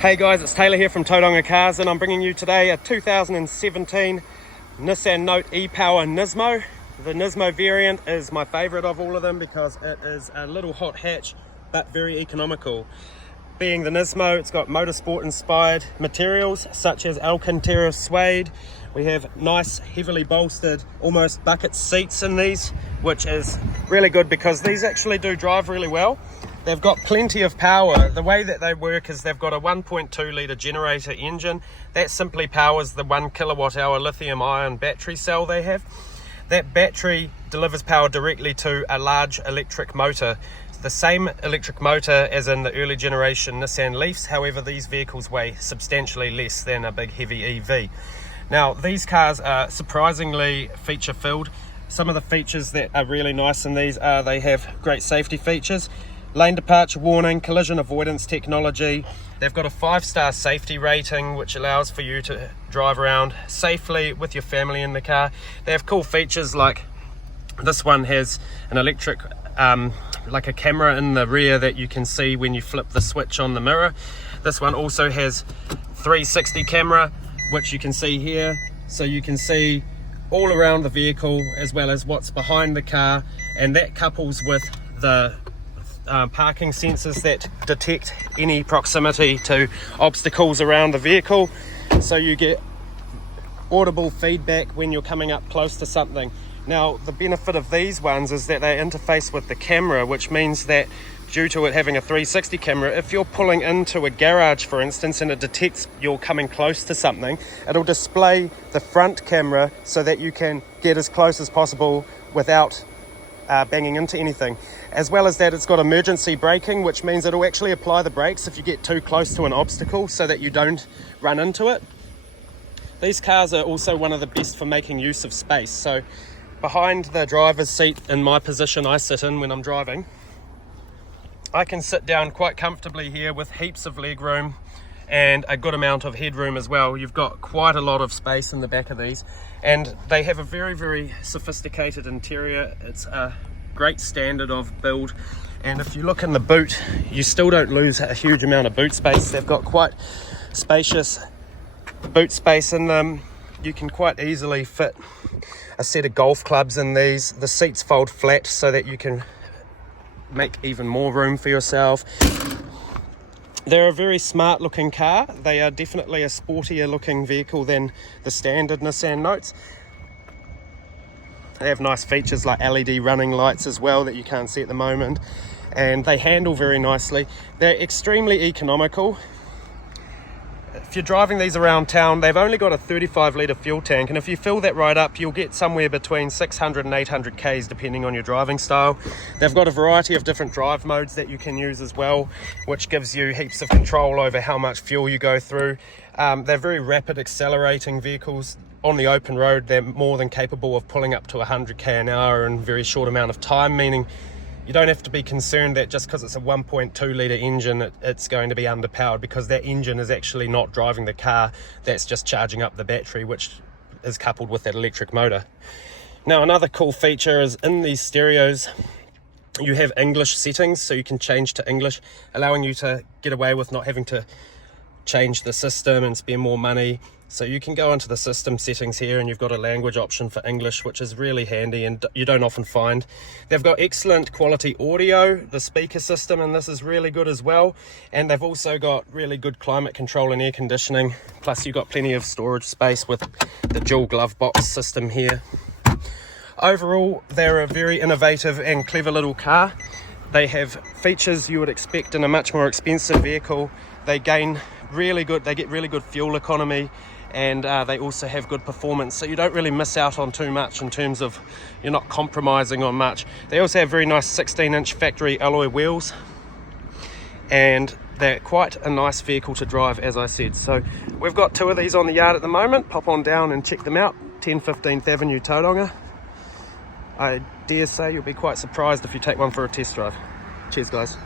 Hey guys, it's Taylor here from Tauranga Cars, and I'm bringing you today a 2017 Nissan Note e-Power Nismo. The Nismo variant is my favourite of all of them because it is a little hot hatch but very economical. Being the Nismo, it's got motorsport inspired materials such as Alcantara suede. We have nice heavily bolstered almost bucket seats in these, which is really good because these actually do drive really well. They've got plenty of power. The way that they work is they've got a 1.2 litre generator engine that simply powers the 1 kilowatt hour lithium ion battery cell they have. That battery delivers power directly to a large electric motor. It's the same electric motor as in the early generation Nissan Leafs, however these vehicles weigh substantially less than a big heavy EV. Now these cars are surprisingly feature filled. Some of the features that are really nice in these are they have great safety features. Lane departure warning, collision avoidance technology. They've got a 5-star safety rating which allows for you to drive around safely with your family in the car. They have cool features like this one has an electric like a camera in the rear that you can see when you flip the switch on the mirror. This one also has 360 camera which you can see here, so you can see all around the vehicle as well as what's behind the car, and that couples with the parking sensors that detect any proximity to obstacles around the vehicle, so you get audible feedback when you're coming up close to something. Now the benefit of these ones is that they interface with the camera, which means that due to it having a 360 camera, if you're pulling into a garage for instance and it detects you're coming close to something, it'll display the front camera so that you can get as close as possible without banging into anything. As well as that, it's got emergency braking, which means it'll actually apply the brakes if you get too close to an obstacle so that you don't run into it. These cars are also one of the best for making use of space. So behind the driver's seat, in my position I sit in when I'm driving, I can sit down quite comfortably here with heaps of leg room and a good amount of headroom as well. You've got quite a lot of space in the back of these, and they have a very sophisticated interior. It's a great standard of build, and if you look in the boot, you still don't lose a huge amount of boot space. They've got quite spacious boot space in them. You can quite easily fit a set of golf clubs in these. The seats fold flat so that you can make even more room for yourself. They're a very smart looking car. They are definitely a sportier looking vehicle than the standard Nissan Notes. They have nice features like LED running lights as well that you can't see at the moment, and they handle very nicely. They're extremely economical. If you're driving these around town, they've only got a 35 litre fuel tank, and if you fill that right up, you'll get somewhere between 600 and 800 Ks depending on your driving style. They've got a variety of different drive modes that you can use as well, which gives you heaps of control over how much fuel you go through. They're very rapid accelerating vehicles. On the open road, they're more than capable of pulling up to 100 K an hour in a very short amount of time, meaning you don't have to be concerned that just because it's a 1.2 litre engine it's going to be underpowered, because that engine is actually not driving the car, that's just charging up the battery, which is coupled with that electric motor. Now another cool feature is in these stereos you have English settings, so you can change to English, allowing you to get away with not having to change the system and spend more money. So you can go into the system settings here and you've got a language option for English, which is really handy and you don't often find. They've got excellent quality audio. The speaker system in this is really good as well, and they've also got really good climate control and air conditioning, plus you've got plenty of storage space with the dual glove box system here. Overall, they're a very innovative and clever little car. They have features you would expect in a much more expensive vehicle. They get really good fuel economy, and they also have good performance, so you don't really miss out on too much in terms of you're not compromising on much. They also have very nice 16-inch factory alloy wheels, and they're quite a nice vehicle to drive, as I said. So we've got 2 of these on the yard at the moment. Pop on down and check them out. 10 15th Avenue, Tauranga. I dare say you'll be quite surprised if you take one for a test drive. Cheers guys.